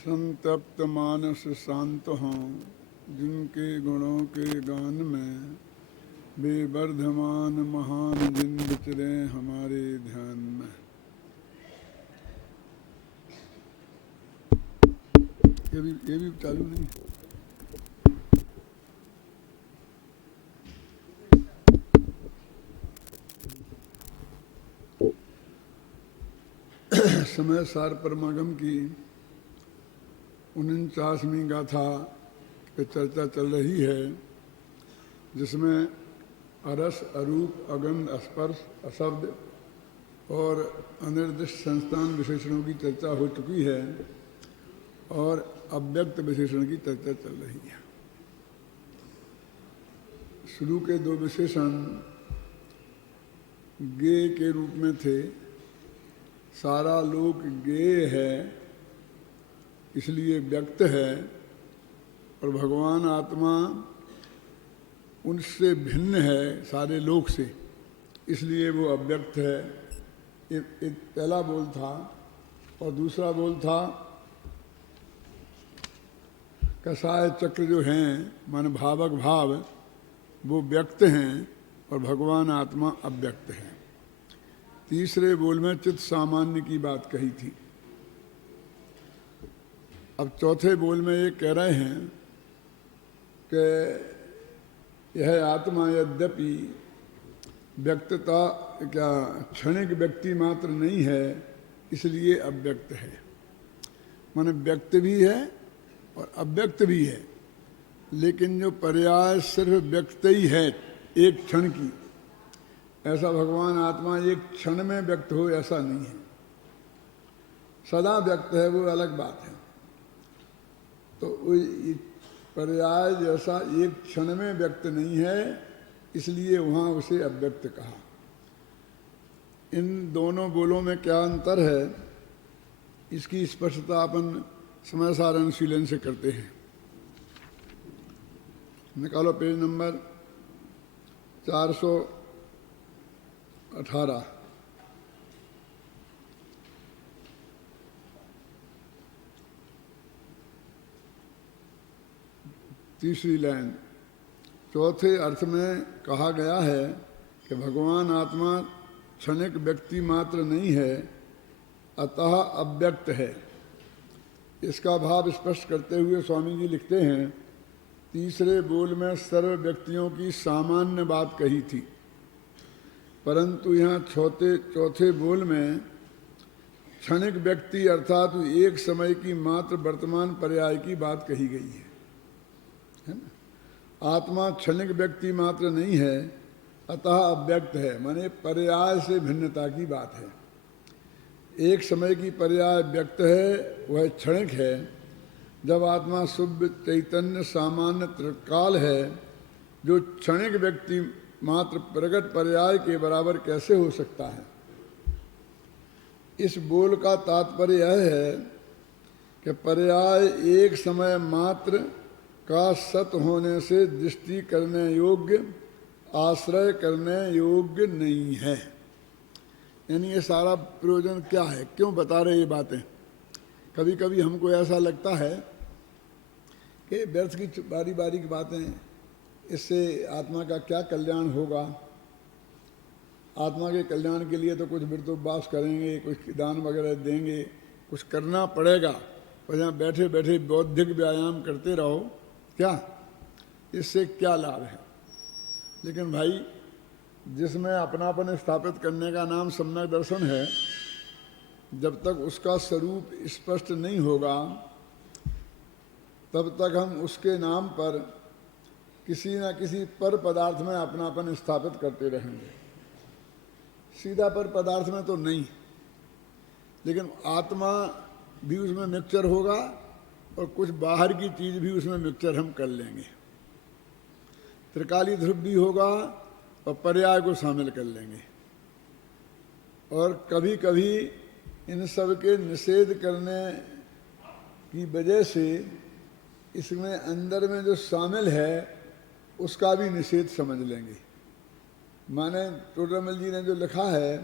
संतप्त मानस शांत हों, जिनके गुणों के गान में बेवर्धमान महान जिन विचरे हमारे ध्यान में। ये भी चालू नहीं। समय सार परमागम की 49वीं गाथा पे चर्चा चल रही है, जिसमें अरस, अरूप, अगंध, स्पर्श, अशब्द और अनिर्दिष्ट संस्थान विशेषणों की चर्चा हो चुकी है और अव्यक्त विशेषण की चर्चा चल रही है। शुरू के दो विशेषण गे के रूप में थे। सारा लोक गेय है इसलिए व्यक्त है, और भगवान आत्मा उनसे भिन्न है सारे लोक से, इसलिए वो अव्यक्त है। एक पहला बोल था। और दूसरा बोल था कसाय चक्र जो हैं मान भावक भाव, वो व्यक्त हैं और भगवान आत्मा अव्यक्त है। तीसरे बोल में चित्त सामान्य की बात कही थी। अब चौथे बोल में ये कह रहे हैं कि यह आत्मा यद्यपि व्यक्तता क्या क्षणिक व्यक्ति मात्र नहीं है, इसलिए अव्यक्त है। माने व्यक्त भी है और अव्यक्त भी है, लेकिन जो पर्याय सिर्फ व्यक्त ही है एक क्षण की, ऐसा भगवान आत्मा एक क्षण में व्यक्त हो ऐसा नहीं है। सदा व्यक्त है, वो अलग बात है। तो पर्याय जैसा एक क्षण में व्यक्त नहीं है, इसलिए वहाँ उसे अव्यक्त कहा। इन दोनों बोलों में क्या अंतर है, इसकी स्पष्टता अपन समय सार अनुशीलन से करते हैं। निकालो पेज नंबर 418। तीसरी लाइन। चौथे अर्थ में कहा गया है कि भगवान आत्मा क्षणिक व्यक्ति मात्र नहीं है, अतः अव्यक्त है। इसका भाव स्पष्ट करते हुए स्वामी जी लिखते हैं, तीसरे बोल में सर्व व्यक्तियों की सामान्य बात कही थी, परंतु यहाँ चौथे बोल में क्षणिक व्यक्ति अर्थात एक समय की मात्र वर्तमान पर्याय की बात कही गई है ना। आत्मा क्षणिक व्यक्ति मात्र नहीं है, अतः अव्यक्त है, माने पर्याय से भिन्नता की बात है। एक समय की पर्याय व्यक्त है, वह क्षणिक है। जब आत्मा शुद्ध चैतन्य सामान्य त्रिकाल है, जो क्षणिक व्यक्ति मात्र प्रकट पर्याय के बराबर कैसे हो सकता है। इस बोल का तात्पर्य यह है कि पर्याय एक समय मात्र का सत होने से दृष्टि करने योग्य, आश्रय करने योग्य नहीं है। यानी ये सारा प्रयोजन क्या है, क्यों बता रहे ये बातें। कभी कभी हमको ऐसा लगता है कि व्यर्थ की बारी बारी की बातें, इससे आत्मा का क्या कल्याण होगा। आत्मा के कल्याण के लिए तो कुछ वृद्धोपवास करेंगे, कुछ दान वगैरह देंगे, कुछ करना पड़ेगा, और यहाँ बैठे बैठे बौद्धिक व्यायाम करते रहो, क्या इससे क्या लाभ है। लेकिन भाई, जिसमें अपनापन स्थापित करने का नाम सम्यक दर्शन है, जब तक उसका स्वरूप स्पष्ट नहीं होगा, तब तक हम उसके नाम पर किसी न किसी पर पदार्थ में अपनापन स्थापित करते रहेंगे। सीधा पर पदार्थ में तो नहीं, लेकिन आत्मा भी उसमें मिक्सचर होगा और कुछ बाहर की चीज भी उसमें मिक्सचर हम कर लेंगे। त्रिकाली ध्रुव भी होगा और पर्याय को शामिल कर लेंगे। और कभी कभी इन सब के निषेध करने की वजह से इसमें अंदर में जो शामिल है उसका भी निषेध समझ लेंगे। माने टोडरमल जी ने जो लिखा है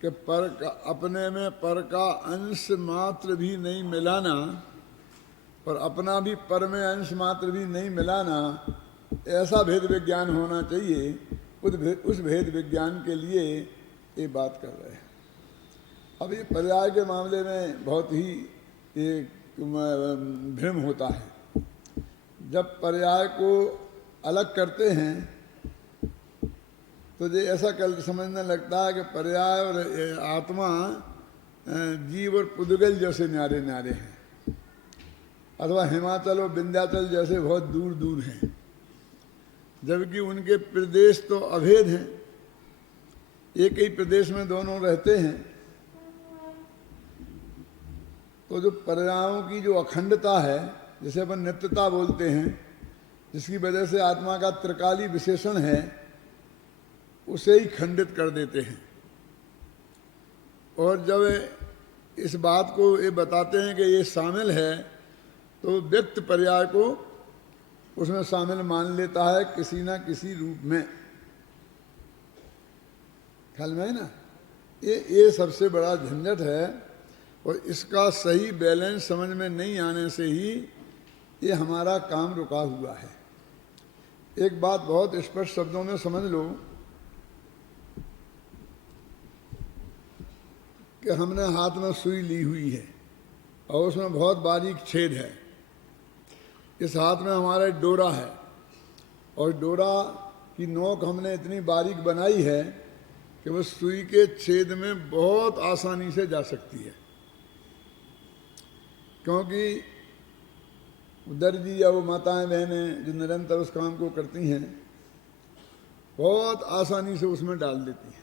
कि पर का अपने में पर का अंश मात्र भी नहीं मिलाना, और अपना भी पर में अंश मात्र भी नहीं मिलाना, ऐसा भेद विज्ञान होना चाहिए। उस भेद विज्ञान के लिए ये बात कर रहे हैं। अब ये पर्याय के मामले में बहुत ही ये भ्रम होता है। जब पर्याय को अलग करते हैं तो ये ऐसा समझने लगता है कि पर्याय और आत्मा जीव और पुद्गल जैसे न्यारे न्यारे हैं, अथवा हिमाचल और विंध्याचल जैसे बहुत दूर दूर हैं, जबकि उनके प्रदेश तो अभेद हैं। एक ही प्रदेश में दोनों रहते हैं। तो जो पर्यायों की जो अखंडता है, जिसे अपन नित्यता बोलते हैं, जिसकी वजह से आत्मा का त्रिकाली विशेषण है, उसे ही खंडित कर देते हैं। और जब इस बात को ये बताते हैं कि ये शामिल है, तो व्यक्त पर्याय को उसमें शामिल मान लेता है किसी ना किसी रूप में। ख्याल में है ना? ये सबसे बड़ा झंझट है। और इसका सही बैलेंस समझ में नहीं आने से ही ये हमारा काम रुका हुआ है। एक बात बहुत स्पष्ट शब्दों में समझ लो कि हमने हाथ में सुई ली हुई है और उसमें बहुत बारीक छेद है। इस हाथ में हमारा डोरा है और डोरा की नोक हमने इतनी बारीक बनाई है कि वो सुई के छेद में बहुत आसानी से जा सकती है, क्योंकि दर्जी या वो माताएं बहनें जो निरंतर उस काम को करती हैं, बहुत आसानी से उसमें डाल देती हैं।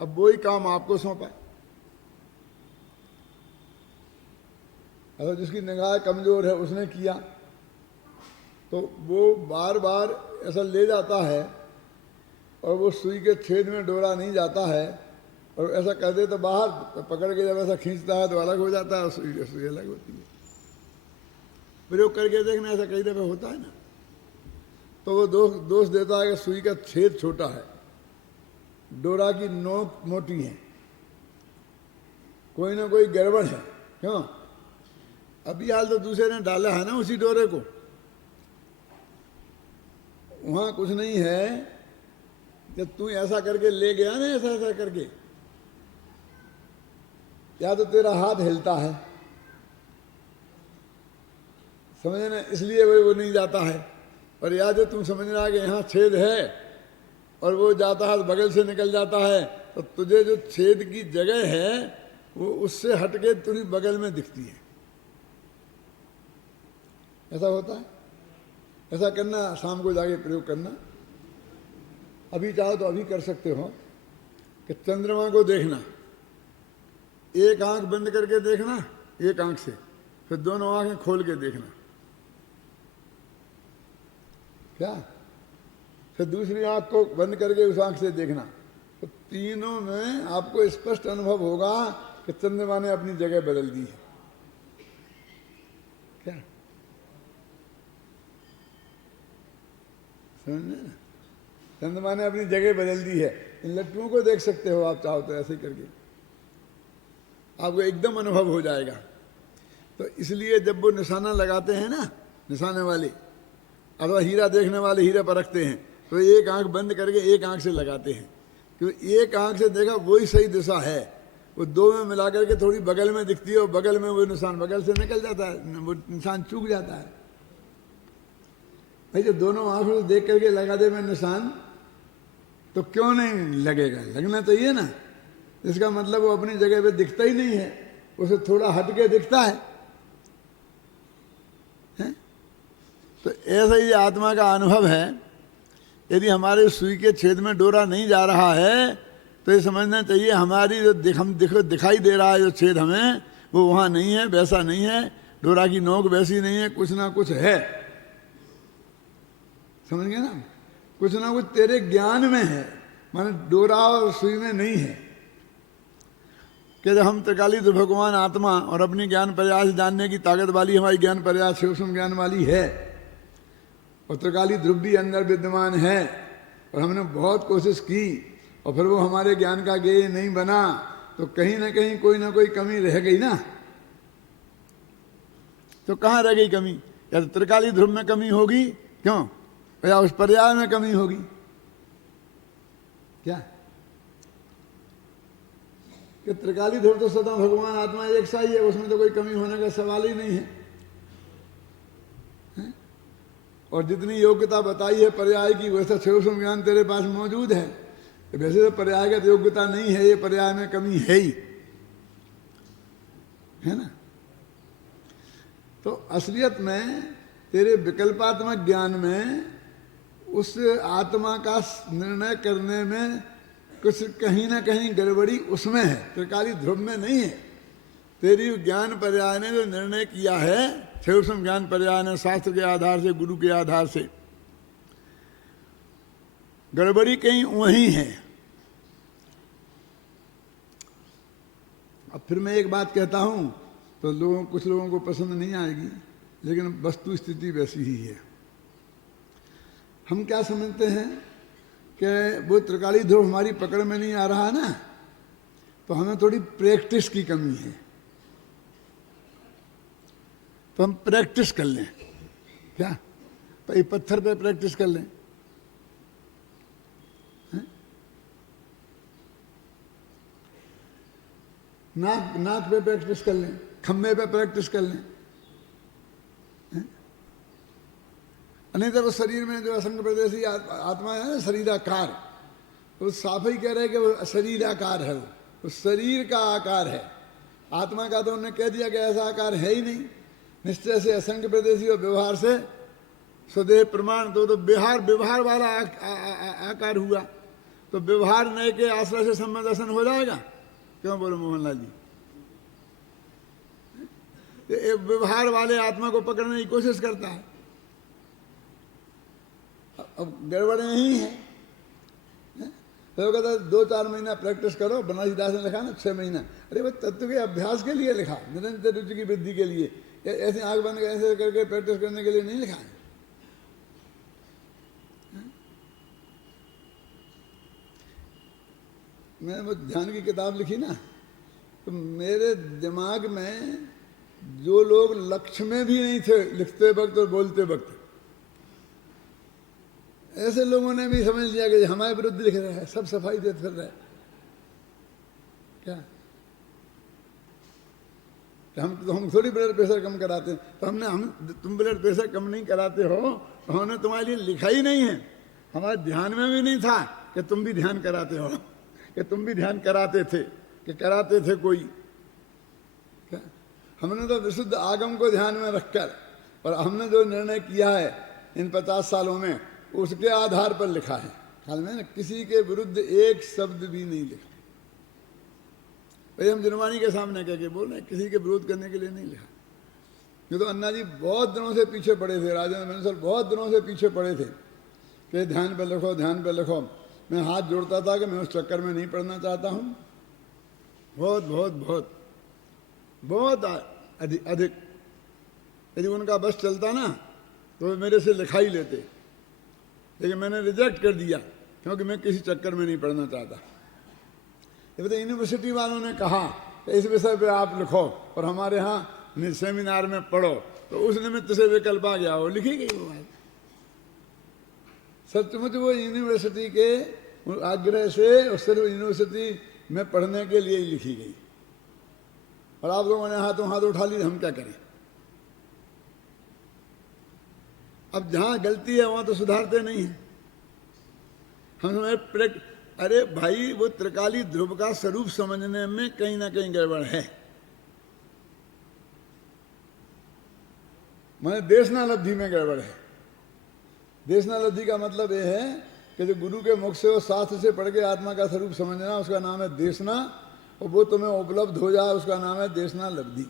अब वही काम आपको सौंपा, अगर जिसकी निगाह कमजोर है उसने किया तो वो बार बार ऐसा ले जाता है और वो सुई के छेद में डोरा नहीं जाता है, और ऐसा कर दे तो बाहर पकड़ के जब ऐसा खींचता है तो अलग हो जाता है और सुई अलग होती है। प्रयोग करके देखना, ऐसा कई दफे होता है ना। तो वो दोष देता है कि सुई का छेद छोटा है, डोरा की नोक मोटी है, कोई ना कोई गड़बड़ है। क्यों? अभी हाल तो दूसरे ने डाला है ना उसी डोरे को, वहां कुछ नहीं है। जब तू ऐसा करके ले गया ना, ऐसा ऐसा करके, या तो तेरा हाथ हिलता है, समझे ना, इसलिए वो नहीं जाता है। और या जो तुम समझ रहा है कि यहाँ छेद है और वो जाता है बगल से निकल जाता है, तो तुझे जो छेद की जगह है वो उससे हटके तुझे बगल में दिखती है। ऐसा होता है। ऐसा करना, शाम को जाके प्रयोग करना। अभी चाहो तो अभी कर सकते हो कि चंद्रमा को देखना, एक आंख बंद करके देखना एक आंख से, फिर दोनों आंखें खोल के देखना, क्या? फिर दूसरी आंख को बंद करके उस आंख से देखना, तो तीनों में आपको स्पष्ट अनुभव होगा कि चंद्रमा ने अपनी जगह बदल दी है। क्या समझे ना? चंद्रमा ने अपनी जगह बदल दी है। इन लट्टुओं को देख सकते हो आप चाहो तो, ऐसे करके आपको एकदम अनुभव हो जाएगा। तो इसलिए जब वो निशाना लगाते हैं ना, निशाने वाले अथवा हीरा देखने वाले हीरा परखते हैं, तो एक आंख बंद करके एक आंख से लगाते हैं, क्योंकि एक आंख से देखा वही सही दिशा है। वो दो में मिला करके थोड़ी बगल में दिखती है और बगल में वो निशान बगल से निकल जाता है, वो निशान चूक जाता है। भाई जब दोनों आंखों से देख करके लगा दे मैं निशान, तो क्यों नहीं लगेगा? लगना चाहिए ना। इसका मतलब वो अपनी जगह पे दिखता ही नहीं है, उसे थोड़ा हट के दिखता है। तो ऐसा ही आत्मा का अनुभव है। यदि हमारे सुई के छेद में डोरा नहीं जा रहा है तो ये समझना चाहिए हमारी जो दिखाई दे रहा है जो छेद हमें, वो वहाँ नहीं है, वैसा नहीं है, डोरा की नोक वैसी नहीं है, कुछ ना कुछ है। समझ गए ना? कुछ ना कुछ तेरे ज्ञान में है, माने डोरा और सुई में नहीं है। कि जब हम त्रिकाली भगवान आत्मा और अपनी ज्ञान प्रयास जानने की ताकत वाली हमारी ज्ञान प्रयास सूक्ष्म ज्ञान वाली है, और त्रिकाली ध्रुव भी अंदर विद्यमान है, और हमने बहुत कोशिश की और फिर वो हमारे ज्ञान का गेय नहीं बना, तो कहीं ना कहीं कोई ना कोई कमी रह गई ना। तो कहाँ रह गई कमी? या तो त्रिकाली ध्रुव में कमी होगी, क्यों, या उस पर्याय में कमी होगी। क्या कि त्रिकाली ध्रुव तो सदा भगवान आत्मा एक सा ही है, उसमें तो कोई कमी होने का सवाल ही नहीं है। और जितनी योग्यता बताई है पर्याय की, वैसा सूक्ष्म ज्ञान तेरे पास मौजूद है। वैसे तो पर्यायगत योग्यता नहीं है, ये पर्याय में कमी है ही, है ना। तो असलियत में तेरे विकल्पात्मक ज्ञान में उस आत्मा का निर्णय करने में कुछ कहीं ना कहीं गड़बड़ी उसमें है, त्रिकाली ध्रुव में नहीं है। तेरी ज्ञान पर्याय ने जो निर्णय किया है, सूक्ष्म ज्ञान पर्याय ने, शास्त्र के आधार से, गुरु के आधार से, गड़बड़ी कहीं वहीं है। अब फिर मैं एक बात कहता हूं तो कुछ लोगों को पसंद नहीं आएगी, लेकिन वस्तु स्थिति वैसी ही है। हम क्या समझते हैं कि वो त्रिकाली ध्रुव हमारी पकड़ में नहीं आ रहा ना, तो हमें थोड़ी प्रैक्टिस की कमी है, तो हम प्रैक्टिस कर लें। क्या भाई, पत्थर पे प्रैक्टिस कर लें, नाक पे प्रैक्टिस कर लें, खम्भे पे प्रैक्टिस कर लें, नहीं तो वो शरीर में जो असंग प्रदेशी आत्मा है ना, शरीराकार, वो साफ ही कह रहे कि वो शरीराकार है, वो शरीर का आकार है। आत्मा का तो उन्होंने कह दिया कि ऐसा आकार है ही नहीं। निश्चय से असंग प्रदेशी और व्यवहार से स्वदेह प्रमाण, तो व्यवहार वाला आकार हुआ, तो व्यवहार नए के आश्रय से संबंध दर्शन हो जाएगा। क्यों बोलो मोहनलाल जी? व्यवहार वाले आत्मा को पकड़ने की कोशिश करता है। अब गड़बड़ नहीं है, तो कहता 2-4 महीना प्रैक्टिस करो। बनारसी दास ने लिखा ना 6 महीना। अरे वो तत्व के अभ्यास के लिए लिखा, निरंतर रुचि की वृद्धि के लिए। ऐसे आंख बंद ऐसे करके प्रैक्टिस करने के लिए नहीं लिखा है। मैंने वो ध्यान की किताब लिखी ना, तो मेरे दिमाग में जो लोग लक्ष्य में भी नहीं थे लिखते वक्त और बोलते वक्त, ऐसे लोगों ने भी समझ लिया कि हमारे विरुद्ध लिख रहे हैं, सब सफाई देते फिर रहे। क्या हम थोड़ी ब्लड प्रेशर कम कराते हैं, तो तुम ब्लड प्रेशर कम नहीं कराते हो, तो हमने तुम्हारे लिए लिखा ही नहीं है। हमारे ध्यान में भी नहीं था कि तुम भी ध्यान कराते हो, कि तुम भी ध्यान कराते थे, कि कराते थे कोई। क्या हमने तो विशुद्ध आगम को ध्यान में रखकर, और हमने जो निर्णय किया है इन 50 सालों में, उसके आधार पर लिखा है। ख्याल में ना, किसी के विरुद्ध एक शब्द भी नहीं लिखा। भाई हम जुर्मानी के सामने कह के बोल रहे हैं, किसी के विरोध करने के लिए नहीं लिखा। ये तो अन्ना जी बहुत दिनों से पीछे पड़े थे, राजेंद्र मनसल बहुत दिनों से पीछे पड़े थे कि ध्यान पे लिखो, ध्यान पे लिखो। मैं हाथ जोड़ता था कि मैं उस चक्कर में नहीं पढ़ना चाहता हूँ। बहुत बहुत बहुत बहुत अधिक यदि उनका बस चलता ना तो मेरे से लिखा ही लेते, लेकिन मैंने रिजेक्ट कर दिया क्योंकि मैं किसी चक्कर में नहीं पढ़ना चाहता। ये बताइए, यूनिवर्सिटी वालों ने कहा कि इस विषय पे आप लिखो और हमारे यहाँ सेमिनार में पढ़ो, तो उस निमित्त से विकल्प आ गया, वो लिखी गई वो बात। सचमुच वो यूनिवर्सिटी के आग्रह से और सिर्फ यूनिवर्सिटी में पढ़ने के लिए ही लिखी गई। और आप लोगों ने हाथों हाथ उठा ली, हम क्या करें? अब जहां गलती है वहां तो सुधारते नहीं है हम। अरे भाई, वो त्रिकाली ध्रुव का स्वरूप समझने में कहीं ना कहीं गड़बड़ है। माने देशनालब्धि में गड़बड़ है। देशनालब्धि का मतलब यह है कि जो गुरु के मुख से और शास्त्र से पढ़ के आत्मा का स्वरूप समझना, उसका नाम है देशना, और वो तुम्हें उपलब्ध हो जाए, उसका नाम है देशनालब्धि।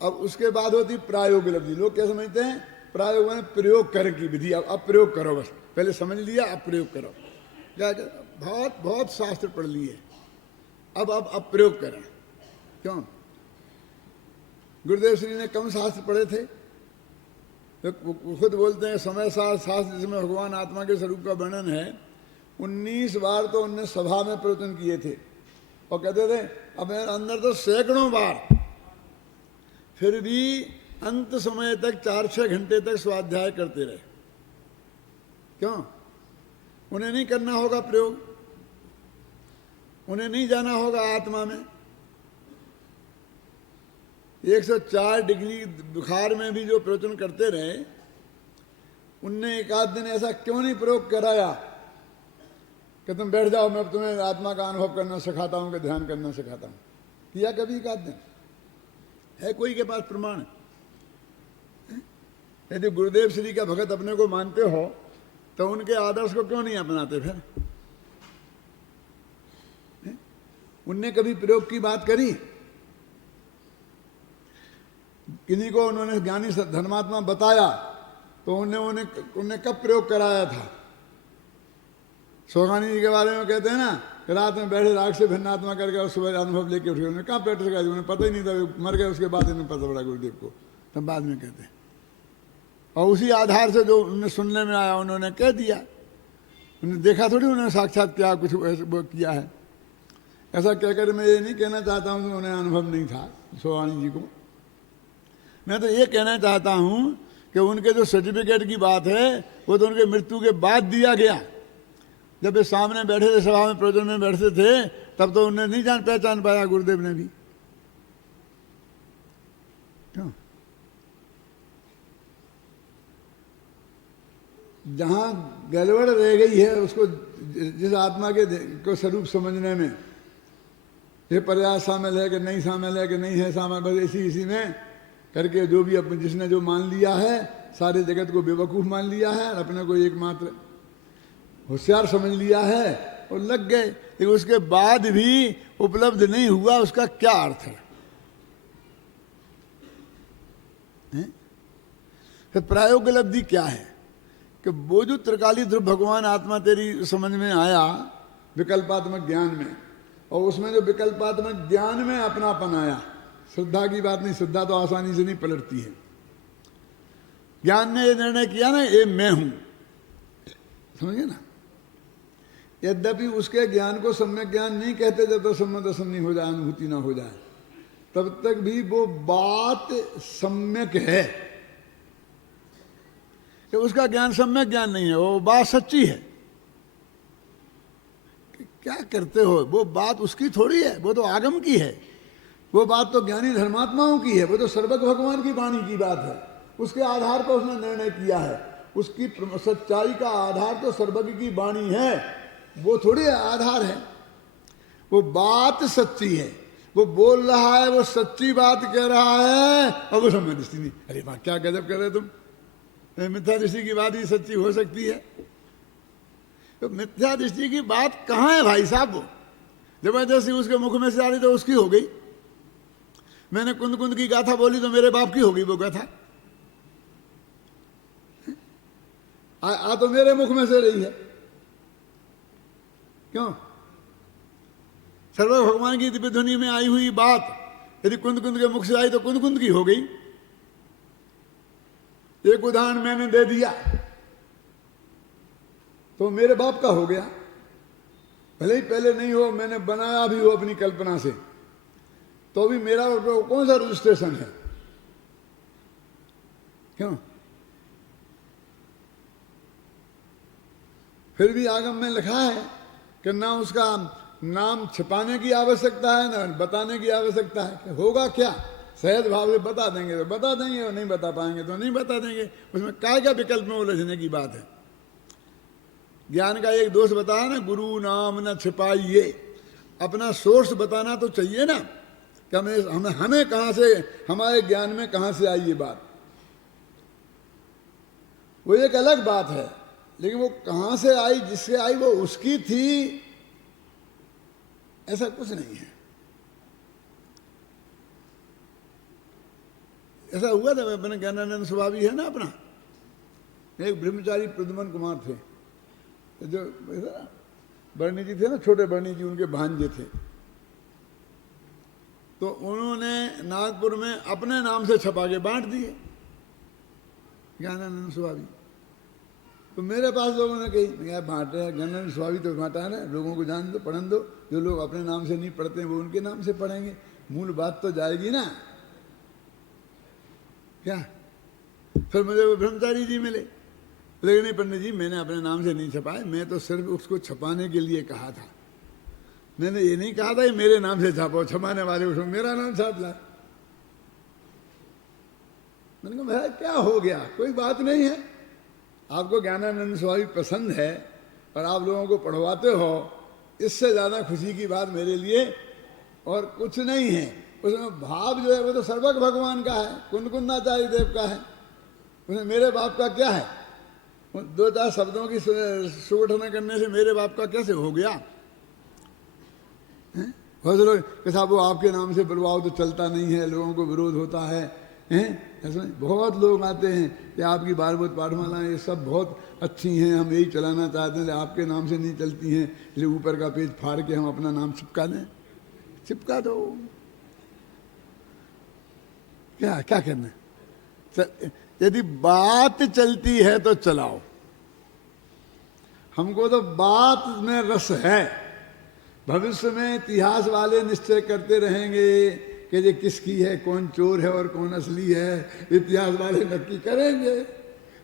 अब उसके बाद होती प्रायोग लब्धि। लोग क्या समझते हैं? प्रायोग में प्रयोग कर की विधि। अब प्रयोग करो, बस पहले समझ लिया, अब प्रयोग करो। क्या बहुत बहुत शास्त्र पढ़ लिए, अब प्रयोग करें। क्यों? गुरुदेव श्री ने कम शास्त्र पढ़े थे, तो खुद बोलते हैं समय शास्त्र जिसमें भगवान आत्मा के स्वरूप का वर्णन है, 19 बार तो उनने सभा में प्रवचन किए थे। और कहते थे अब मेरे अंदर तो सैकड़ों बार फिर भी अंत समय तक 4-6 घंटे तक स्वाध्याय करते रहे। क्यों? उन्हें नहीं करना होगा प्रयोग, उन्हें नहीं जाना होगा आत्मा में। 104 डिग्री बुखार में भी जो प्रवचन करते रहे, उनने एक आध दिन ऐसा क्यों नहीं प्रयोग कराया कि तुम बैठ जाओ, मैं तुम्हें आत्मा का अनुभव करना सिखाता हूं, कि ध्यान करना सिखाता हूं? किया कभी एक आध दिन? है कोई के पास प्रमाण? यदि गुरुदेव श्री का भगत अपने को मानते हो तो उनके आदर्श को क्यों नहीं अपनाते फिर? उनने कभी प्रयोग की बात करी? किन्हीं को उन्होंने ज्ञानी धर्मात्मा बताया तो उन्हें कब प्रयोग कराया था? सोगानी जी के बारे में कहते हैं ना कि रात में बैठे राग से भिन्न आत्मा करके और सुबह अनुभव लेके उठे। उन्हें कहाँ प्रैक्टिस करा? उन्हें पता ही नहीं था, मर गए उसके बाद इन्हें पता पड़ा गुरुदेव को, तब बाद में कहते हैं। और उसी आधार से जो उन्हें सुनने में आया उन्होंने कह दिया। उन्हें देखा थोड़ी उन्होंने साक्षात क्या कुछ वो किया है। ऐसा कहकर मैं ये नहीं कहना चाहता हूँ कि उन्हें अनुभव नहीं था सोगानी जी को। मैं तो ये कहना चाहता हूँ कि उनके जो सर्टिफिकेट की बात है वो तो उनके मृत्यु के बाद दिया गया। जब वे सामने बैठे थे, सभा में प्रवचन में बैठते थे, तब तो उन्हें नहीं जान पहचान पाया गुरुदेव ने भी। क्यों? जहां गड़बड़ रह गई है उसको, जिस आत्मा के को स्वरूप समझने में ये प्रयास शामिल है कि नहीं शामिल है कि नहीं है शामिल, बस इसी में करके जो भी अपने जिसने जो मान लिया है, सारे जगत को बेवकूफ मान लिया है और अपने को एकमात्र होशियार समझ लिया है और लग गए। लेकिन उसके बाद भी उपलब्ध नहीं हुआ, उसका क्या अर्थ है? फिर प्रायोगलब्धि क्या है? कि वो जो त्रिकाली ध्रुव भगवान आत्मा तेरी समझ में आया विकल्पात्मक ज्ञान में, और उसमें जो विकल्पात्मक ज्ञान में अपनापन आया, श्रद्धा की बात नहीं, श्रद्धा तो आसानी से नहीं पलटती है। ज्ञान ने ये निर्णय किया ना, ये मैं हूं, समझिए ना। यद्यपि उसके ज्ञान को सम्यक ज्ञान नहीं कहते जब तक सम्यक दर्शन नहीं हो जाए, अनुभूति ना हो जाए, तब तक भी वो बात सम्यक है कि उसका ज्ञान सम्यक ज्ञान नहीं है, वो बात सच्ची है। क्या करते हो? वो बात उसकी थोड़ी है, वो तो आगम की है। वो बात तो ज्ञानी धर्मात्माओं की है, वो तो सर्वज्ञ भगवान की वाणी की बात है। उसके आधार पर उसने निर्णय किया है। उसकी सच्चाई का आधार तो सर्वज्ञ की वाणी है, वो थोड़ी आधार है। वो बात सच्ची है, वो बोल रहा है, वो सच्ची बात कह रहा है, और वो सम्यक दृष्टि नहीं। अरे वाह, क्या गजब कर रहे तुम! मिथ्या दृष्टि की बात ही सच्ची हो सकती है? तो मिथ्या दृष्टि की बात कहाँ है भाई साहब? वो जबरदस्ती उसके मुख में से आ रही तो उसकी हो गई। मैंने कुंद कुंद की गाथा बोली तो मेरे बाप की होगी वो गाथा। आ तो मेरे मुख में से रही है। क्यों? सर्व भगवान की दिव्य ध्वनि में आई हुई बात यदि कुंद कुंद के मुख से आई तो कुंद कुंद की हो गई। एक उदाहरण मैंने दे दिया तो मेरे बाप का हो गया, भले ही पहले नहीं हो, मैंने बनाया भी हो अपनी कल्पना से, तो भी मेरा कौन सा रजिस्ट्रेशन है? क्यों? फिर भी आगम में लिखा है कि ना उसका नाम छिपाने की आवश्यकता है ना बताने की आवश्यकता है। कि होगा क्या? सहज भाव से बता देंगे तो बता देंगे, और नहीं बता पाएंगे तो नहीं बता देंगे। उसमें काय का विकल्प में उलझने की बात है। ज्ञान का एक दोष बताया ना, गुरु नाम न छिपाइए। अपना सोर्स बताना तो चाहिए ना कि हमें कहां से, हमारे ज्ञान में कहां से आई ये बात। वो एक अलग बात है, लेकिन वो कहां से आई, जिससे आई वो उसकी थी, ऐसा कुछ नहीं है। ऐसा हुआ था, अपने ज्ञानानंद स्वभावी है ना अपना, एक ब्रह्मचारी प्रद्युमन कुमार थे, जो बर्णी जी थे ना, छोटे बर्णी जी उनके भांजे थे। तो उन्होंने नागपुर में अपने नाम से छपा के बांट दिए ज्ञानानंद स्वभावी। तो मेरे पास लोगों ने कही यार बांटे हैं, ज्ञानानंद स्वभावी तो बांटा है ना, लोगों को जान दो, पढ़न दो। जो लोग अपने नाम से नहीं पढ़ते हैं वो उनके नाम से पढ़ेंगे, मूल बात तो जाएगी ना। क्या? फिर मुझे वो ब्रह्मचारी जी मिले, लेकिन नहीं पंडित जी मैंने अपने नाम से नहीं छपाए, मैं तो सिर्फ उसको छपाने के लिए कहा था, मैंने ये नहीं कहा था ये मेरे नाम से छापो, छपाने वाले उसमें मेरा नाम छाप ला। मैंने कहा भाई क्या हो गया, कोई बात नहीं है, आपको ज्ञानानंद स्वामी पसंद है और आप लोगों को पढ़वाते हो, इससे ज़्यादा खुशी की बात मेरे लिए और कुछ नहीं है। उसमें भाव जो है वो तो सर्वज्ञ भगवान का है, कुंदकुंदाचार्य देव का है, उसमें मेरे बाप का क्या है? दो चार शब्दों की सुगठना करने से मेरे बाप का कैसे हो गया? बहुत लोग कि साहब वो आपके नाम से बुलवाओ तो चलता नहीं है, लोगों को विरोध होता है, ऐसे बहुत लोग आते हैं कि आपकी बारबोध पाठमाला ये सब बहुत अच्छी हैं, हम यही चलाना चाहते हैं, आपके नाम से नहीं चलती हैं, इसलिए ऊपर का पेज फाड़ के हम अपना नाम चिपका दें। चिपका दो, क्या क्या करना है? यदि बात चलती है तो चलाओ, हमको तो बात में रस है। भविष्य में इतिहास वाले निश्चय करते रहेंगे कि ये किसकी है, कौन चोर है और कौन असली है, इतिहास वाले नक्की करेंगे,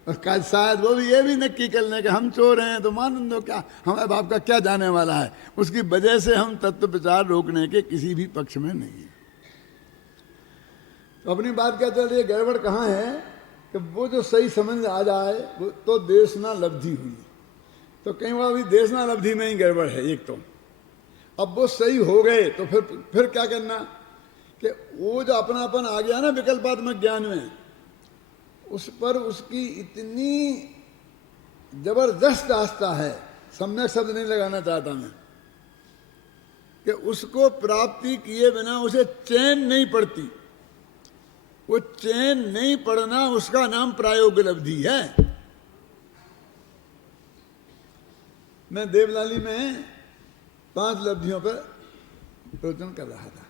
और कल शायद वो भी ये भी नक्की कर लें कि हम चोर हैं तो मान दो, क्या हमारे बाप का क्या जाने वाला है। उसकी वजह से हम तत्व विचार रोकने के किसी भी पक्ष में नहीं है। तो अपनी बात क्या चल रही है, गड़बड़ कहाँ है कि वो जो सही समझ आ जाए वो तो देशना लब्धि हुई, तो कई बार अभी देशना लब्धि में ही गड़बड़ है एक तो। अब वो सही हो गए तो फिर क्या करना कि वो जो अपनापन आ गया ना विकल्पात्मक ज्ञान में, उस पर उसकी इतनी जबरदस्त आस्था है, सम्यक शब्द नहीं लगाना चाहता मैं, कि उसको प्राप्ति किए बिना उसे चैन नहीं पड़ती। वो चैन नहीं पड़ना उसका नाम प्रायोगिक लब्धि है। मैं देवलाली में 5 लब्धियों पर प्रवचन कर रहा था,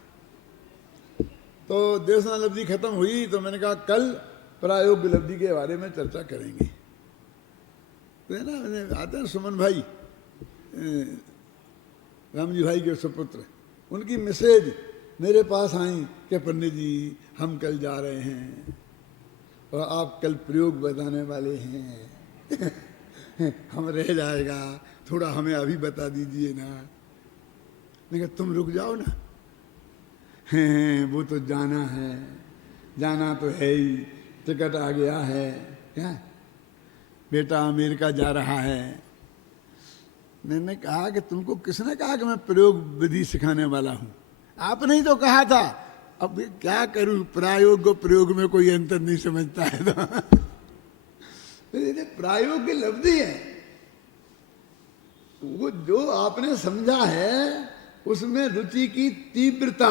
तो देशना लब्धि खत्म हुई तो मैंने कहा कल प्रायोगिक लब्धि के बारे में चर्चा करेंगे। तो है ना, आते हैं सुमन भाई, रामजी भाई के सुपुत्र, उनकी मैसेज मेरे पास आई कि पंडित जी हम कल जा रहे हैं और आप कल प्रयोग बताने वाले हैं हम रह जाएगा, थोड़ा हमें अभी बता दीजिए ना। मैंने कहा तुम रुक जाओ ना, वो तो जाना है, जाना तो है ही, टिकट आ गया है, क्या बेटा अमेरिका जा रहा है। मैंने कहा कि तुमको किसने कहा कि मैं प्रयोग विधि सिखाने वाला हूं? आपने ही तो कहा था। अब क्या करूं, प्रायोग और प्रयोग में कोई अंतर नहीं समझता है तो प्रायोग की लब्धि है, वो जो आपने समझा है उसमें रुचि की तीव्रता,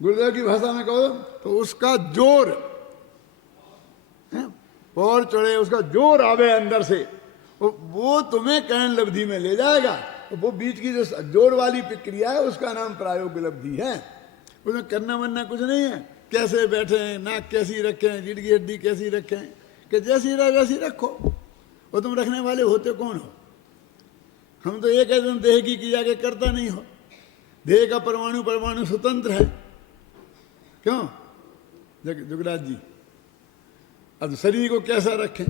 गुरुदेव की भाषा में कहो तो उसका जोर, और चढ़े उसका जोर आवे अंदर से, वो तुम्हें कैन लब्धि में ले जाएगा। तो वो बीच की जो जोर वाली प्रक्रिया है उसका नाम प्रायोगिक लब्धि है। उसमें करना वरना कुछ नहीं है, कैसे बैठे, नाक कैसी रखें, रीढ़ की हड्डी कैसी रखें, कि जैसी रहे वैसी रखो। और तुम रखने वाले होते कौन हो? हम तो ये कहते हैं देह की क्रिया के करता नहीं हो। देह का परमाणु परमाणु स्वतंत्र है, क्यों जुगराज जी? अब शरीर को कैसा रखें?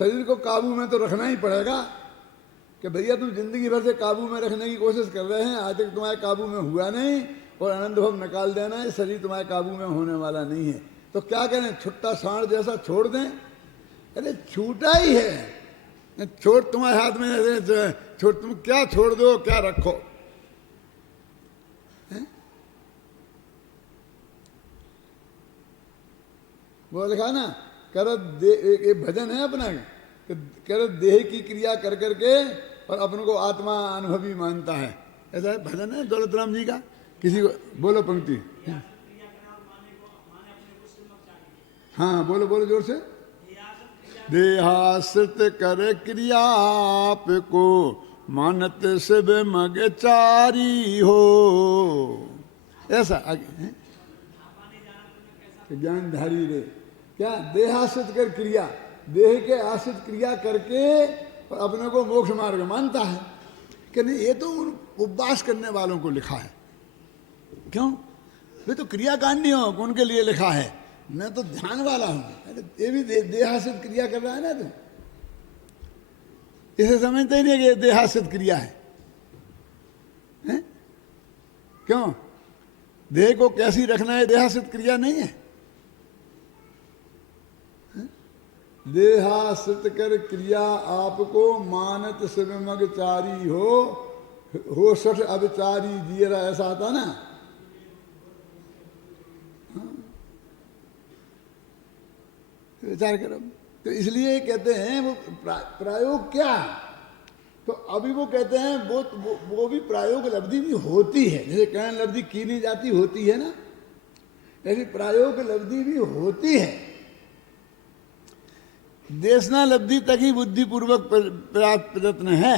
शरीर को काबू में तो रखना ही पड़ेगा कि भैया तुम जिंदगी भर से काबू में रखने की कोशिश कर रहे हैं, आज तक तुम्हारे काबू में हुआ नहीं और आनंद भव निकाल देना है, शरीर तुम्हारे काबू में होने वाला नहीं है। तो क्या करें, छुट्टा सांड जैसा छोड़ दें? अरे छूटा ही है, छोड़ तुम्हारे हाथ में ऐसे छोड़, तुम क्या छोड़ दो क्या रखो? वो लिखा ना, कर दे, एक भजन है अपना, कर देह की क्रिया कर करके और अपने को आत्मा अनुभवी मानता है, ऐसा भजन है दौलत राम जी का। किसी को बोलो पंक्ति, हाँ बोलो बोलो जोर से। देहाश्रित कर क्रिया आप को मानत शिव मग चारी हो, ऐसा आगे ज्ञानधारी रे। क्या देहाश्रित कर क्रिया, देह के आश्रित क्रिया करके और अपने को मोक्ष मार्ग मानता है। कि नहीं ये तो उन उपवास करने वालों को लिखा है। क्यों? वे तो क्रियाकांडी हो, उनके लिए लिखा है। मैं तो ध्यान वाला हूं। अरे ये भी देहासित क्रिया कर रहा है ना, तुम इसे समझते ही नहीं कि देहासित क्रिया है? क्यों? देह को कैसी रखना है देहासित क्रिया नहीं है? देहासित कर क्रिया आपको मानत शिवमगचारी हो सठ अभिचारी दियरा, ऐसा आता ना। विचार करो। तो इसलिए कहते हैं वो प्रयोग क्या, तो अभी वो कहते हैं वो भी प्रायोग लब्धि भी होती है। जैसे कर्ण लब्धि की नहीं जाती, होती है ना, ऐसी प्रायोग लब्धि भी होती है। देशना लब्धि तक ही बुद्धिपूर्वक प्राप्त प्रयत्न है,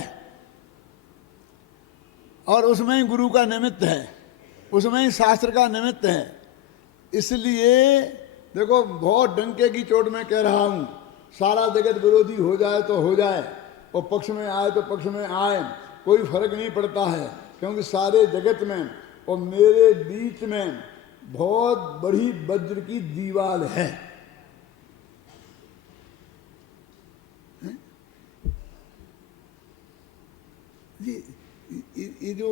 और उसमें ही गुरु का निमित्त है, उसमें ही शास्त्र का निमित्त है। इसलिए देखो, बहुत डंके की चोट में कह रहा हूं, सारा जगत विरोधी हो जाए तो हो जाए, और पक्ष में आए तो पक्ष में आए, कोई फर्क नहीं पड़ता है, क्योंकि सारे जगत में और मेरे बीच में बहुत बड़ी वज्र की दीवार है। ये जो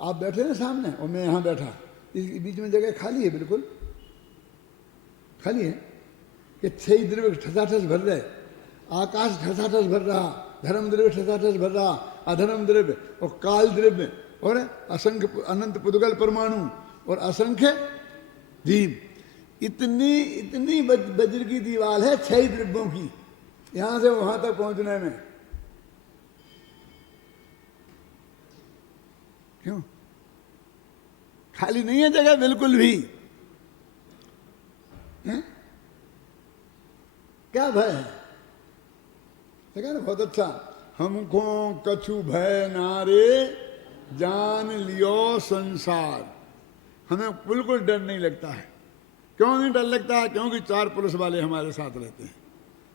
आप बैठे ना सामने और मैं यहाँ बैठा, इस बीच में जगह खाली है, बिल्कुल खाली है कि छह द्रव्य ठसाठस भर रहे, आकाश ठसाठस भर रहा, धर्म द्रव्य ठसाठस भर रहा, अधर्म द्रव्य और काल द्रव्य और असंख्य अनंत पुद्गल परमाणु और असंख्य दीप, इतनी वज्र की दीवार है 6 द्रव्यों की, यहां से वहां तक पहुंचने में। क्यों? खाली नहीं है जगह बिल्कुल भी। है? क्या भय है? देखा ना, बहुत अच्छा। हमको कछु भय नारे जान लियो संसार। हमें बिल्कुल डर नहीं लगता है। क्यों नहीं डर लगता है? क्योंकि 4 पुलिस वाले हमारे साथ रहते हैं,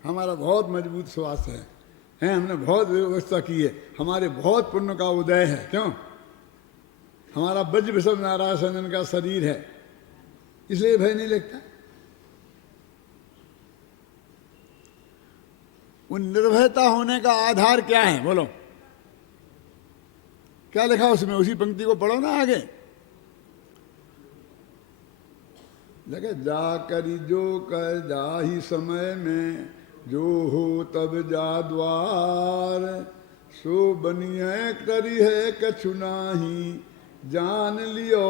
हमारा बहुत मजबूत स्वास्थ्य है, हमने बहुत व्यवस्था की है, हमारे बहुत पुण्य का उदय है। क्यों? हमारा ब्रज विषम नारायण का शरीर है, इसलिए भय नहीं लगता। उन निर्भयता होने का आधार क्या है बोलो? क्या लिखा उसमें? उसी पंक्ति को पढ़ो ना आगे। देखे, जा करी जो कर जाही समय में, जो हो तब जा द्वार, सो बनिए करी है कछु नाही, जान लियो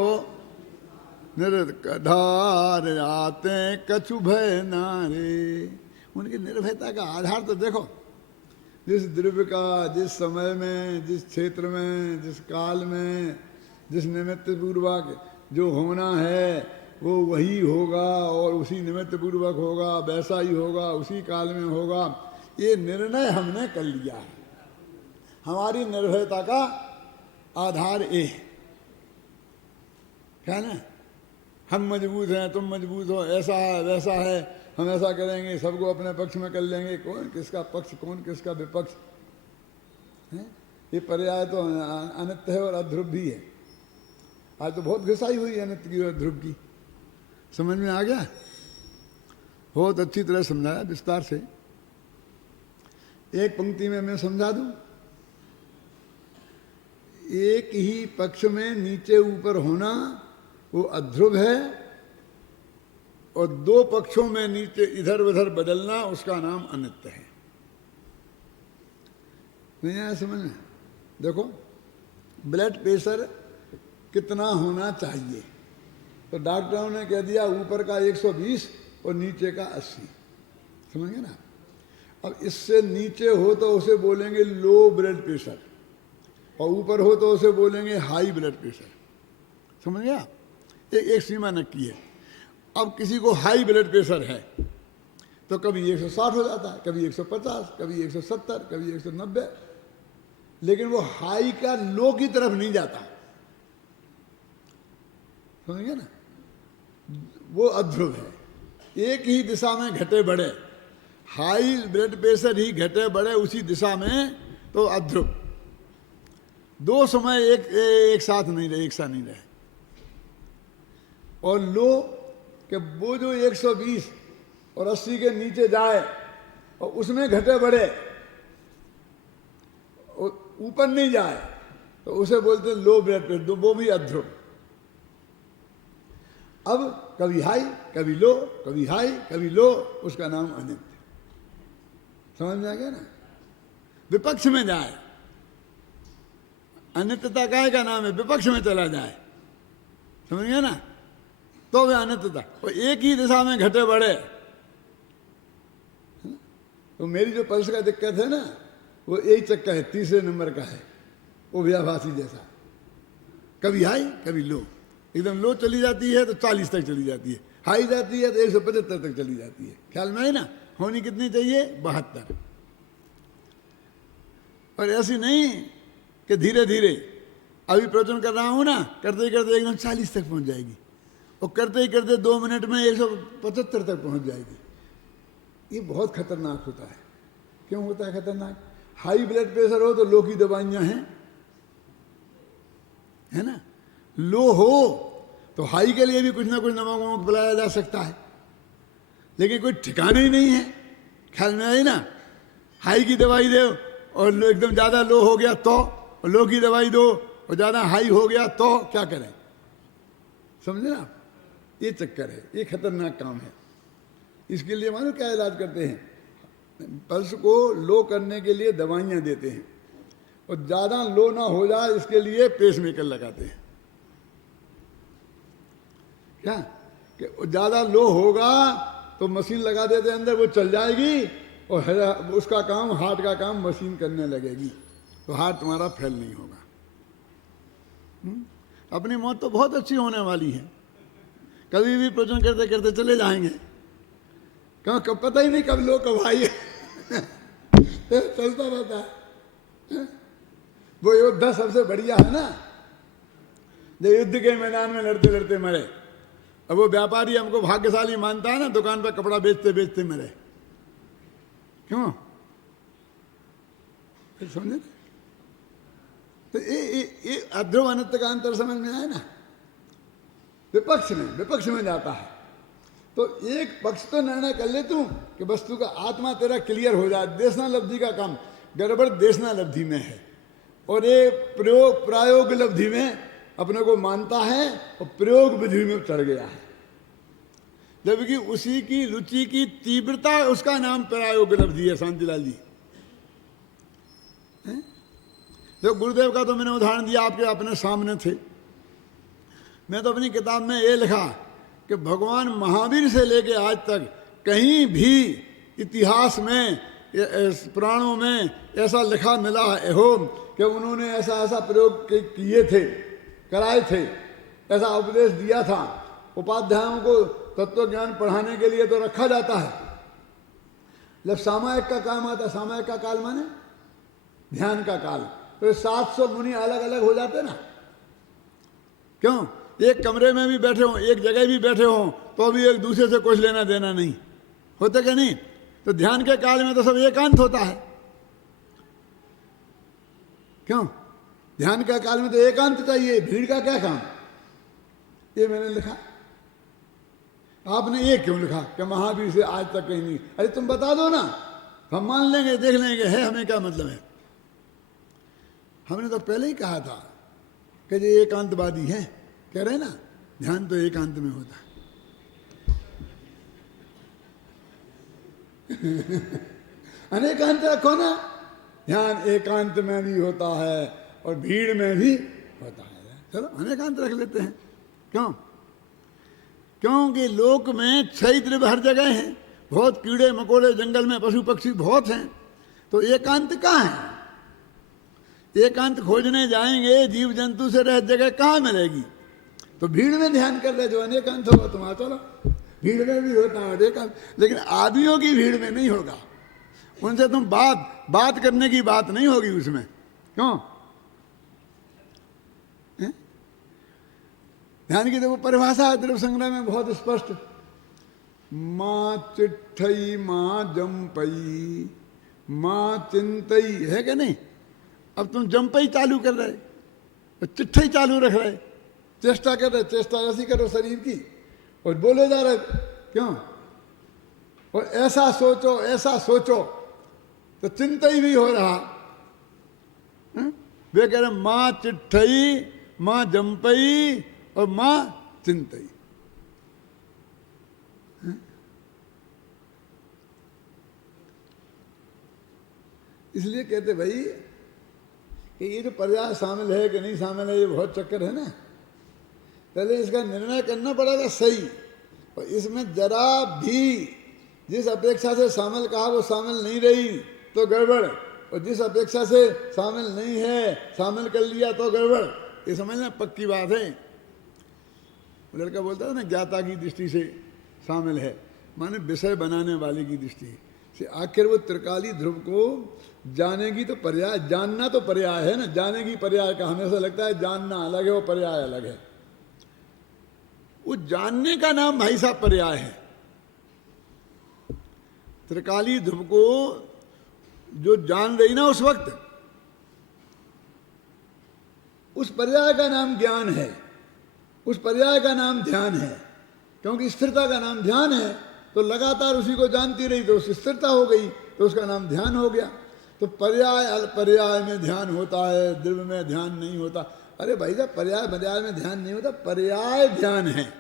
निर्धार, आते कछु भय नारे। उनकी निर्भयता का आधार तो देखो, जिस द्रव्य का जिस समय में, जिस क्षेत्र में, जिस काल में, जिस निमित्त पूर्वक जो होना है वो वही होगा, और उसी निमित्त पूर्वक होगा, वैसा ही होगा, उसी काल में होगा। ये निर्णय हमने कर लिया है। हमारी निर्भयता का आधार ये है, क्या ना? हम मजबूत हैं, तुम मजबूत हो, ऐसा है वैसा है, हम ऐसा करेंगे, सबको अपने पक्ष में कर लेंगे। कौन किसका पक्ष, कौन किसका विपक्ष है? ये पर्याय तो अनित्य है और अध्रुव भी है। आज तो बहुत घिसाई हुई है अनित्य की और ध्रुव की। समझ में आ गया? बहुत अच्छी तरह समझाया विस्तार से। एक पंक्ति में मैं समझा दूं। एक ही पक्ष में नीचे ऊपर होना वो अध्रुव है, और 2 पक्षों में नीचे इधर उधर बदलना उसका नाम अनित्य है। नहीं आया समझ में? देखो, ब्लड प्रेशर कितना होना चाहिए, तो डॉक्टरों ने कह दिया ऊपर का 120 और नीचे का 80। समझ गए ना? अब इससे नीचे हो तो उसे बोलेंगे लो ब्लड प्रेशर, और ऊपर हो तो उसे बोलेंगे हाई ब्लड प्रेशर। समझ गया? एक सीमा नक्की है। अब किसी को हाई ब्लड प्रेशर है तो कभी 160 हो जाता है, कभी 150, कभी 170, कभी 190, लेकिन वो हाई का लो की तरफ नहीं जाता। समझिए ना? वो अध्रुव है। एक ही दिशा में घटे बढ़े, हाई ब्लड प्रेशर ही घटे बढ़े उसी दिशा में, तो अध्रुव। दो समय एक साथ नहीं रहे, एक साथ नहीं रहे। और लो कि वो जो 120 और 80 के नीचे जाए और उसमें घटे बढ़े और ऊपर नहीं जाए तो उसे बोलते हैं लो ब्लड प्रेशर, वो भी अध्रुव। अब कभी हाई कभी लो, कभी हाई कभी लो, उसका नाम अनित्य। समझ में आ गया ना? विपक्ष में जाए, अनित्यता काय का नाम है, विपक्ष में चला जाए, समझ गया ना, तो वह अनित्यता। और एक ही दिशा में घटे बढ़े। तो मेरी जो पल्स का दिक्कत है ना, वो यही चक्का है, तीसरे नंबर का है, वो व्याभासी जैसा। कभी हाई कभी लो, एकदम लो चली जाती है तो 40 तक चली जाती है, हाई जाती है तो 175 तक चली जाती है। ख्याल में है ना? होनी कितनी चाहिए? 72। और ऐसी नहीं कि धीरे धीरे, अभी प्रवचन कर रहा हूं ना, करते ही करते एकदम 40 तक पहुंच जाएगी, और करते ही करते 2 मिनट में 175 तक पहुंच जाएगी। ये बहुत खतरनाक होता है। क्यों होता है खतरनाक? हाई ब्लड प्रेशर हो तो लो की दवाइयां हैं, है ना? लो हो तो हाई के लिए भी कुछ ना कुछ नमक वमक पिलाया जा सकता है, लेकिन कोई ठिकाना ही नहीं है। ख्याल में आई ना? हाई की दवाई दो और एकदम ज़्यादा लो हो गया तो, और लो की दवाई दो और ज़्यादा हाई हो गया तो क्या करें? समझे ना? ये चक्कर है, ये खतरनाक काम है। इसके लिए मानो क्या इलाज करते हैं? पल्स को लो करने के लिए दवाइयाँ देते हैं, और ज़्यादा लो ना हो जाए इसके लिए पेसमेकर लगाते हैं। क्या कि ज़्यादा लो होगा तो मशीन लगा देते हैं अंदर, वो चल जाएगी और उसका काम, हार्ट का काम मशीन करने लगेगी, तो हार्ट तुम्हारा फेल नहीं होगा। अपनी मौत तो बहुत अच्छी होने वाली है, कभी भी प्रवचन करते करते चले जाएंगे, कब पता ही नहीं कब लो कब हाई चलता रहता है। वो योद्धा सबसे बढ़िया है ना, जो युद्ध के मैदान में लड़ते लड़ते मरे। अब वो व्यापारी हमको भाग्यशाली मानता है ना, दुकान पर कपड़ा बेचते बेचते मरे। क्यों? समझे? तो ये अध्रुव अनित्य का अंतर समझ में आया ना? विपक्ष में जाता है तो एक पक्ष तो निर्णय कर ले तू कि वस्तु का आत्मा तेरा क्लियर हो जाए। देशना लब्धि का काम, गड़बड़ देशना लब्धि में है, और ये प्रायोग लब्धि में अपने को मानता है और प्रयोग विधि में चढ़ गया है, जबकि उसी की रुचि की तीव्रता, उसका नाम प्रायोग लब्धि है। शांतिलाल जी, जो गुरुदेव का तो मैंने उदाहरण दिया, आपके अपने सामने थे। मैं तो अपनी किताब में ये लिखा कि भगवान महावीर से लेके आज तक कहीं भी इतिहास में, पुराणों में ऐसा लिखा मिला है हो कि उन्होंने ऐसा ऐसा प्रयोग किए थे, कराए थे, ऐसा उपदेश दिया था। उपाध्यायों को तत्व ज्ञान पढ़ाने के लिए तो रखा जाता है, जब सामायिक का काम आता, सामायिक का काल माने ध्यान का काल, तो 700 मुनि अलग अलग हो जाते ना। क्यों? एक कमरे में भी बैठे हों, एक जगह भी बैठे हों, तो भी एक दूसरे से कुछ लेना देना नहीं होता क्या? नहीं। तो ध्यान के काल में तो सब एकांत होता है। क्यों? ध्यान के काल में तो एकांत चाहिए, भीड़ का क्या काम? ये मैंने लिखा। आपने ये क्यों लिखा कि महावीर से आज तक कहीं नहीं? अरे तुम बता दो ना, हम मान लेंगे, देख लेंगे, है हमें क्या मतलब है। हमने तो पहले ही कहा था कि ये एकांतवादी है, कह रहे ना, ध्यान तो एकांत में होता है। अनेकांत रखो ना, ध्यान एकांत में भी होता है और भीड़ में भी होता है। चलो अनेकांत रख लेते हैं। क्यों? क्योंकि लोक में क्षय द्रव्य हर जगह है, बहुत कीड़े मकोड़े जंगल में, पशु पक्षी बहुत हैं, तो एकांत कहाँ है? एकांत खोजने जाएंगे, जीव जंतु से रह जगह कहाँ मिलेगी? तो भीड़ में ध्यान कर रहे, जो अनेकांत होगा तुम आ चलो, भीड़ में भी होता है एकांत, लेकिन आदमियों की भीड़ में नहीं होगा। उनसे तुम बात करने की बात नहीं होगी उसमें। क्यों? ध्यान की देखो परिभाषा है द्रव्य संग्रह में बहुत स्पष्ट, माँ चिट्ठई माँ जमपई माँ चिंतई, है क्या नहीं? अब तुम जंप ही चालू कर रहे, चिट्ठा ही चालू रख रहे, चेष्टा कर रहे, चेष्टा ऐसी करो शरीर की, और बोले जा रहे क्यों? और ऐसा सोचो तो चिंता ही भी हो रहा। वे कह रहे माँ चिट्ठई, माँ जंपई और माँ चिंतई। इसलिए कहते भाई कि ये जो पर्याय शामिल है कि नहीं शामिल है, ये बहुत चक्कर है ना। पहले इसका निर्णय करना पड़ेगा सही, और इसमें जरा भी जिस अपेक्षा से शामिल कहा वो शामिल नहीं रही तो गड़बड़, और जिस अपेक्षा से शामिल नहीं है शामिल कर लिया तो गड़बड़। ये समझना पक्की बात है। लड़का बोलता है ना ज्ञाता की दृष्टि से शामिल है, माने विषय बनाने वाले की दृष्टि से। आखिर वो त्रिकाली ध्रुव को जानेगी तो पर्याय, जानना तो पर्याय है ना, जानेगी पर्याय का। हमेशा लगता है जानना अलग है, वो पर्याय अलग है। वो जानने का नाम भाई साहब पर्याय है। त्रिकाली ध्रुव को जो जान रही ना उस वक्त, उस पर्याय का नाम ज्ञान है, उस पर्याय का नाम ध्यान है। क्योंकि स्थिरता का नाम ध्यान है, तो लगातार उसी को जानती रही तो उसकी स्थिरता हो गई, तो उसका नाम ध्यान हो गया। तो पर्याय पर्याय में ध्यान होता है, द्रव्य में ध्यान नहीं होता। अरे भाई साहब, पर्याय पर्याय में ध्यान नहीं होता, पर्याय ध्यान है।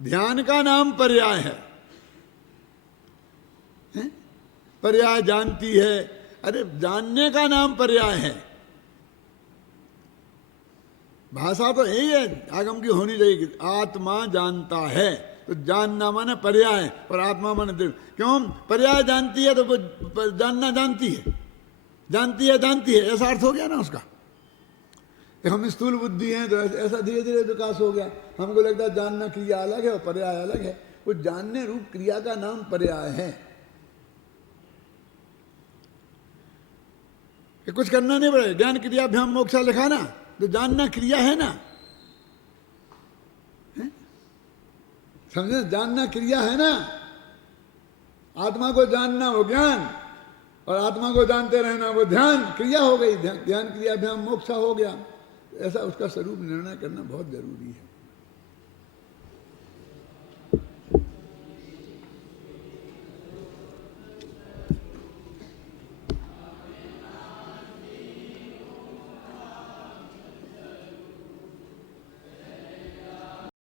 ध्यान का नाम पर्याय है, पर्याय जानती है। अरे जानने का नाम पर्याय है। भाषा तो यही है, आगम की होनी चाहिए। आत्मा जानता है, तो जानना माने पर्याय, और आत्मा माने द्रव्य। क्यों? पर्याय जानती है तो जानना जानती है, जानती है, ऐसा अर्थ हो गया ना उसका। हम स्थूल बुद्धि हैं तो ऐसा धीरे धीरे विकास हो गया। हमको लगता है जानना क्रिया अलग है और पर्याय अलग है। वो जानने रूप क्रिया का नाम पर्याय है। कि कुछ करना नहीं पड़े, ज्ञान क्रियाभ्याम मोक्षा लिखा ना, तो जानना क्रिया है ना, समझे? जानना क्रिया है ना। आत्मा को जानना वो ज्ञान, और आत्मा को जानते रहना वो ध्यान, क्रिया हो गई। ध्यान क्रियाभ्याम मोक्षा हो गया। ऐसा उसका स्वरूप निर्णय करना बहुत जरूरी है।